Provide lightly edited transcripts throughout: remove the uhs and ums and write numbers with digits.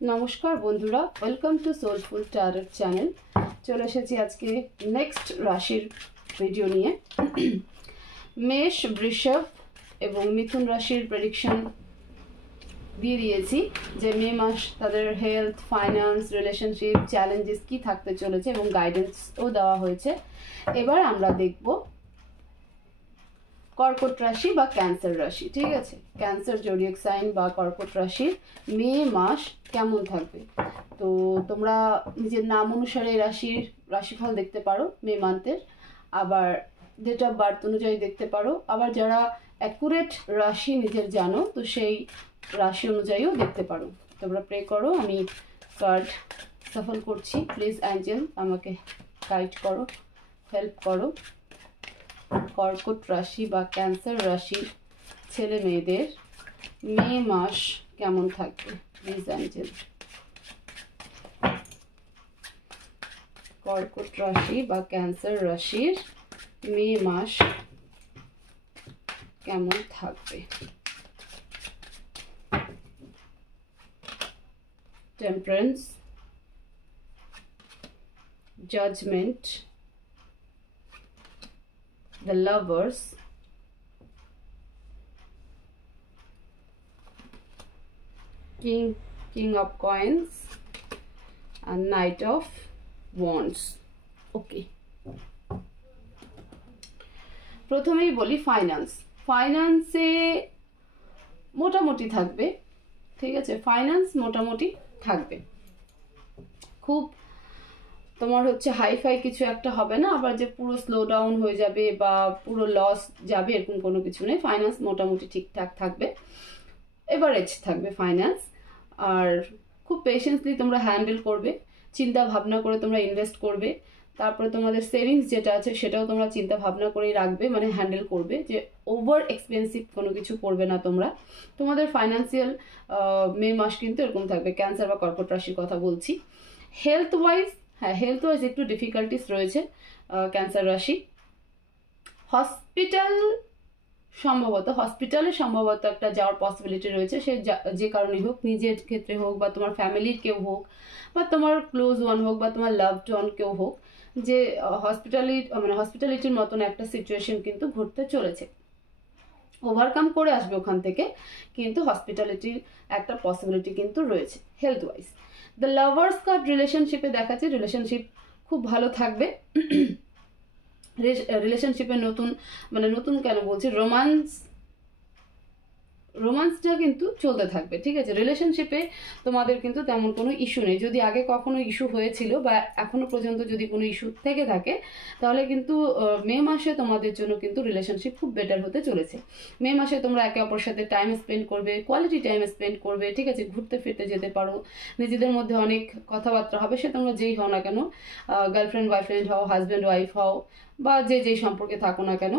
নমস্কার বন্ধুরা, welcome to soulful tarot channel. চলে এসেছি আজকে নেক্সট রাশির ভিডিও নিয়ে। মেষ, বৃষভ এবং মিথুন রাশির প্রেডিকশন দিয়ে দিয়েছি যে মে মাস তাদের হেলথ, ফাইন্যান্স, রিলেশনশিপ, চ্যালেঞ্জেস কি থাকতে চলেছে এবং গাইডেন্সও দেওয়া হয়েছে। এবার আমরা দেখব কর্কট রাশি বা ক্যান্সার রাশি। ঠিক আছে, ক্যান্সার জোডিয়াক সাইন বা কর্কট রাশির মে মাস কেমন থাকবে। তো তোমরা নিজের নাম অনুসারে রাশিফল দেখতে পারো মে মান্থের, আবার ডেট অফ বার্থ অনুযায়ী দেখতে পারো, আবার যারা অ্যাকুরেট রাশি নিজের জানো তো সেই রাশি অনুযায়ীও দেখতে পারো। তোমরা প্রে করো, আমি কার্ড সফল করছি। প্লিজ অ্যাঞ্জেল আমাকে গাইড করো, হেল্প করো। কর্কট রাশি বা ক্যান্সার রাশির ছেলে মেয়েদের মে মাস কেমন থাকবে, প্লিজ অ্যাঞ্জেল। কর্কট রাশি বা ক্যান্সার রাশির মে মাস কেমন থাকবে। Temperance, judgement, the lovers, king of coins and knight of wands. Okay, প্রথমেই বলি ফাইন্যান্সে মোটামুটি থাকবে। ঠিক আছে, ফাইন্যান্স মোটামুটি থাকবে, খুব তোমার হচ্ছে হাইফাই কিছু একটা হবে না, আবার যে পুরো স্লো ডাউন হয়ে যাবে বা পুরো লস যাবে এরকম কোনো কিছু নেই। ফাইন্যান্স মোটামুটি ঠিকঠাক থাকবে, এভারেজ থাকবে ফাইন্যান্স। আর খুব পেশেন্সলি তোমরা হ্যান্ডেল করবে, চিন্তা ভাবনা করে তোমরা ইনভেস্ট করবে। তারপরে তোমাদের সেভিংস যেটা আছে সেটাও তোমরা চিন্তা ভাবনা করেই রাখবে, মানে হ্যান্ডেল করবে, যে ওভার এক্সপেন্সিভ কোনো কিছু করবে না তোমরা। তোমাদের ফাইন্যান্সিয়াল মে মাস কিন্তু এরকম থাকবে। ক্যান্সার বা কর্কট রাশির কথা বলছি। হেলথ ওয়াইজ, হ্যাঁ হেলথ ওয়াইজ একটু ডিফিকাল্টিস রয়েছে ক্যান্সার রাশি। হসপিটালে সম্ভবত একটা যাওয়ার পসিবিলিটি রয়েছে, সে যে কারণেই হোক, নিজের ক্ষেত্রে হোক বা তোমার ফ্যামিলির কেউ হোক বা তোমার ক্লোজ ওয়ান হোক বা তোমার লাভড ওয়ান কেউ হোক, যে হসপিটালিটির মতন একটা সিচুয়েশন কিন্তু ঘটতে চলেছে। ওভারকাম করে আসবে ওখান থেকে, কিন্তু হসপিটালিটির একটা পসিবিলিটি কিন্তু রয়েছে health wise. The lovers card রিলেশনশিপে দেখাচ্ছে, রিলেশনশিপ খুব ভালো থাকবে। রিলেশনশিপে নতুন কেন বলছি, রোমান্সটা কিন্তু চলতে থাকবে। ঠিক আছে, রিলেশনশিপে তোমাদের কিন্তু তেমন কোনো ইস্যু নেই। যদি আগে কখনো ইস্যু হয়েছিল বা এখনো পর্যন্ত যদি কোনো ইস্যু থেকে থাকে, তাহলে কিন্তু মে মাসে তোমাদের জন্য কিন্তু রিলেশনশিপ খুব বেটার হতে চলেছে। মে মাসে তোমরা একে অপরের সাথে টাইম স্পেন্ড করবে, কোয়ালিটি টাইম স্পেন্ড করবে। ঠিক আছে, ঘুরতে ফিরতে যেতে পারো, নিজেদের মধ্যে অনেক কথাবার্তা হবে, সে তোমরা যেই হও না কেন, গার্লফ্রেন্ড বয়ফ্রেন্ড হও, হাজব্যান্ড ওয়াইফ হও বা যেই সম্পর্কে থাকো না কেন,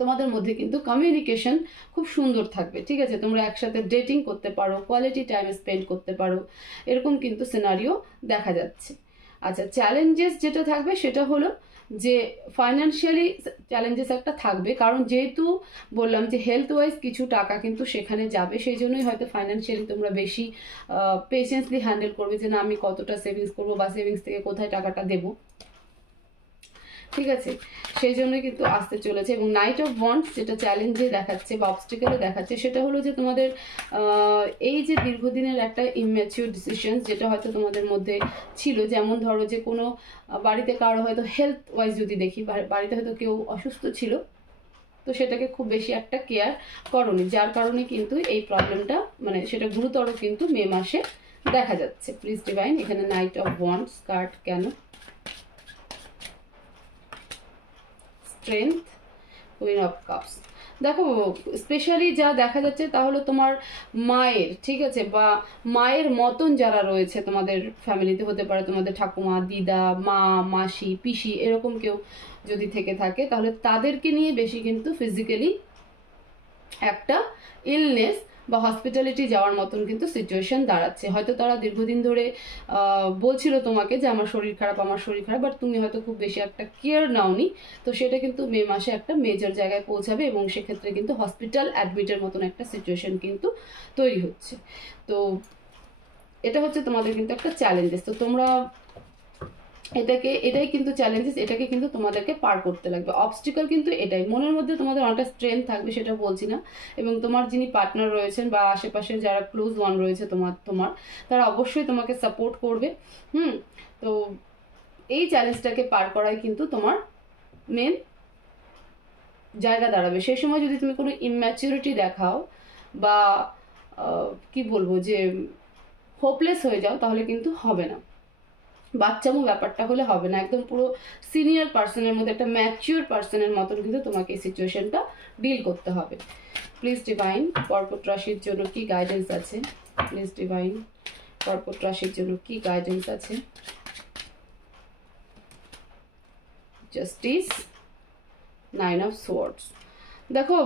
তোমাদের মধ্যে কিন্তু কমিউনিকেশন খুব সুন্দর থাকবে। ঠিক আছে, তোমরা একসাথে ডেটিং করতে পারো, কোয়ালিটি টাইম স্পেন্ড করতে পারো, এরকম কিন্তু সিনারিও দেখা যাচ্ছে। আচ্ছা, চ্যালেঞ্জেস যেটা থাকবে সেটা হলো যে ফাইন্যান্সিয়ালি চ্যালেঞ্জেস একটা থাকবে, কারণ যেহেতু বললাম যে হেলথ ওয়াইজ কিছু টাকা কিন্তু সেখানে যাবে, সেই জন্যই হয়তো ফাইন্যান্সিয়ালি তোমরা বেশি পেশেন্সলি হ্যান্ডেল করবে, যে না আমি কতটা সেভিংস করবো বা সেভিংস থেকে কোথায় টাকাটা দেবো। ঠিক আছে, সেই জন্য কিন্তু আসতে চলেছে। এবং নাইট অফ ওয়ান্ডস যেটা চ্যালেঞ্জে দেখাচ্ছে বা অবস্টিকেলে দেখাচ্ছে, সেটা হলো যে তোমাদের এই যে দীর্ঘদিনের একটা ইম্যাচিউর ডিসিশন যেটা হয়তো তোমাদের মধ্যে ছিল, যেমন ধরো যে কোনো বাড়িতে কারো হয়তো হেলথ ওয়াইজ যদি দেখি, বাড়িতে হয়তো কেউ অসুস্থ ছিল, তো সেটাকে খুব বেশি একটা কেয়ার করোনি, যার কারণে কিন্তু এই প্রবলেমটা সেটা গুরুতর কিন্তু মে মাসে দেখা যাচ্ছে। প্লিজ ডিভাইন, এখানে নাইট অফ ওয়ান্ডস কার্ড কেন? Strength, queen of cups. দেখো স্পেশালি যা দেখা যাচ্ছে তাহলে তোমার মায়ের, ঠিক আছে, বা মায়ের মতন যারা রয়েছে তোমাদের ফ্যামিলিতে, হতে পারে তোমাদের ঠাকুমা, দিদা, মা, মাসি, পিসি, এরকম কেউ যদি থেকে থাকে, তাহলে তাদেরকে নিয়ে বেশি কিন্তু ফিজিক্যালি একটা ইলনেস বা হসপিটালিটি যাওয়ার মতন কিন্তু সিচুয়েশন দাঁড়াচ্ছে। হয়তো তারা দীর্ঘদিন ধরে বলছিল তোমাকে যে আমার শরীর খারাপ, বাট তুমি হয়তো খুব বেশি একটা কেয়ার নাওনি, তো সেটা কিন্তু মে মাসে একটা মেজর জায়গায় পৌঁছাবে এবং সেক্ষেত্রে কিন্তু হসপিটাল অ্যাডমিটের মতন একটা সিচুয়েশন কিন্তু তৈরি হচ্ছে। তো এটা হচ্ছে তোমাদের কিন্তু একটা চ্যালেঞ্জেস। তো তোমরা এটাই কিন্তু চ্যালেঞ্জেস, এটাকে কিন্তু তোমাদেরকে পার করতে লাগবে। অবস্টিকল কিন্তু এটাই, মনের মধ্যে তোমাদের অনেকটা স্ট্রেংথ থাকবে, সেটা বলছি না, এবং তোমার যিনি পার্টনার রয়েছেন বা আশেপাশে যারা ক্লোজ ওয়ান রয়েছে তোমার তারা অবশ্যই তোমাকে সাপোর্ট করবে। তো এই চ্যালেঞ্জটাকে পার করাই কিন্তু তোমার মেন জায়গা দাঁড়াবে। সেই সময় যদি তুমি কোনো ইম্যাচুরিটি দেখাও বা কি বলবো যে হোপলেস হয়ে যাও, তাহলে কিন্তু হবে না। বাচ্চামো ব্যাপারটা হলে হবে না, একদম পুরো সিনিয়র পার্সনের মধ্যে একটা ম্যাচিওর পার্সনের মতন কিন্তু তোমাকে এই সিচুয়েশনটা ডিল করতে হবে। প্লিজ ডিভাইন কর্কট রাশির জন্য কি গাইডেন্স আছে? প্লিজ ডিভাইন কর্কট রাশির জন্য কি গাইডেন্স আছে? Justice, 9 of swords. দেখো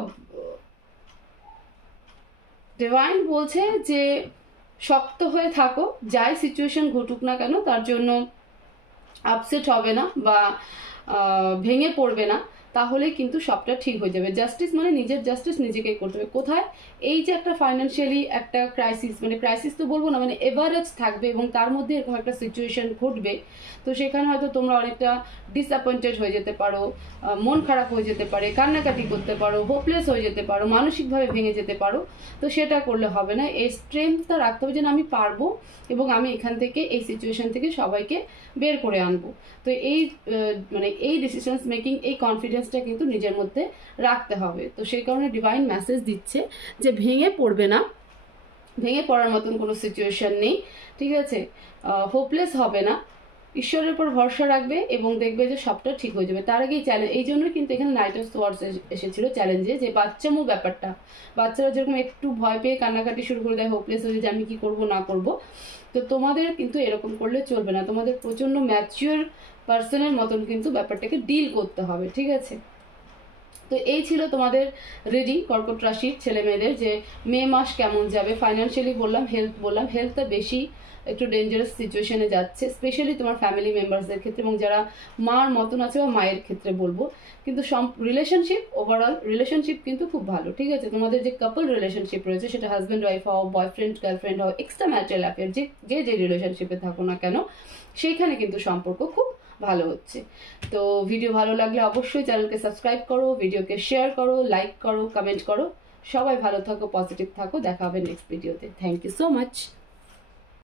ডিভাইন বলছে যে শক্ত হয়ে থাকো, যাই সিচুয়েশন ঘটুক না কেন তার জন্য আপসেট হবে না বা ভেঙে পড়বে না, তাহলে কিন্তু সবটা ঠিক হয়ে যাবে। জাস্টিস মানে নিজের জাস্টিস নিজেকেই করতে হবে। কোথায়? এই যে একটা ফাইন্যান্সিয়ালি একটা ক্রাইসিস, মানে ক্রাইসিস তো বলবো না, মানে এভারেজ থাকবে এবং তার মধ্যে এরকম একটা সিচুয়েশন ঘটবে, তো সেখানে হয়তো তোমরা অনেকটা ডিসঅ্যাপয়েন্টেড হয়ে যেতে পারো, মন খারাপ হয়ে যেতে পারে, কান্নাকাটি করতে পারো, হোপলেস হয়ে যেতে পারো, মানসিকভাবে ভেঙে যেতে পারো। তো সেটা করলে হবে না, এই স্ট্রেংথটা রাখতে হবে যে আমি পারবো এবং আমি এখান থেকে এই সিচুয়েশন থেকে সবাইকে বের করে আনবো। তো এই মানে এই ডিসিশনস মেকিং, এই কনফিডেন্সটা কিন্তু নিজের মধ্যে রাখতে হবে। তো সেই কারণে ডিভাইন মেসেজ দিচ্ছে যে ভেঙে পড়বে না, ভেঙে পড়ার মতন কোনো সিচুয়েশন নেই, ঠিক আছে? হোপলেস হবে না, ঈশ্বরের উপর ভরসা রাখবে এবং দেখবে যে সবটা ঠিক হয়ে যাবে। তার আগেই চ্যালেঞ্জ, এই জন্য কিন্তু এখানে নাইট অফ সোয়ার্ডস এসেছিল চ্যালেঞ্জে, যে বাচ্চামো ব্যাপারটা, বাচ্চারা যেরকম একটু ভয় পেয়ে কান্নাকাটি শুরু করে দেয়, হোপলেস হয়ে যায় আমি কি করব না করব, তো তোমাদের কিন্তু এরকম করলে চলবে না। তোমাদের প্রচন্ড ম্যাচিওর পার্সনের মতন কিন্তু ব্যাপারটাকে ডিল করতে হবে, ঠিক আছে? তো এই ছিল তোমাদের রিডিং কর্কট রাশির ছেলে মেয়েদের, যে মে মাস কেমন যাবে। ফাইন্যান্সিয়ালি বললাম, হেলথ বললাম, হেলথটা বেশি একটু ডেঞ্জারাস সিচুয়েশনে যাচ্ছে, স্পেশালি তোমার ফ্যামিলি মেম্বার্সদের ক্ষেত্রে এবং যারা মার মতন আছে বা মায়ের ক্ষেত্রে বলবো। কিন্তু রিলেশনশিপ, ওভারঅল রিলেশনশিপ কিন্তু খুব ভালো, ঠিক আছে? তোমাদের যে কাপল রিলেশনশিপ রয়েছে, সেটা হাজব্যান্ড ওয়াইফ হও, বয়ফ্রেন্ড গার্লফ্রেন্ড হও, এক্সট্রা ম্যারিটাল অ্যাফেয়ার, যে রিলেশনশিপে থাকো না কেন, সেইখানে কিন্তু সম্পর্ক খুব ভালো হচ্ছে। তো ভিডিও ভালো লাগলে অবশ্যই চ্যানেলকে সাবস্ক্রাইব করো, ভিডিওকে শেয়ার করো, লাইক করো, কমেন্ট করো। সবাই ভালো থাকো, পজিটিভ থাকো, দেখা হবে নেক্সট ভিডিওতে। Thank you so much.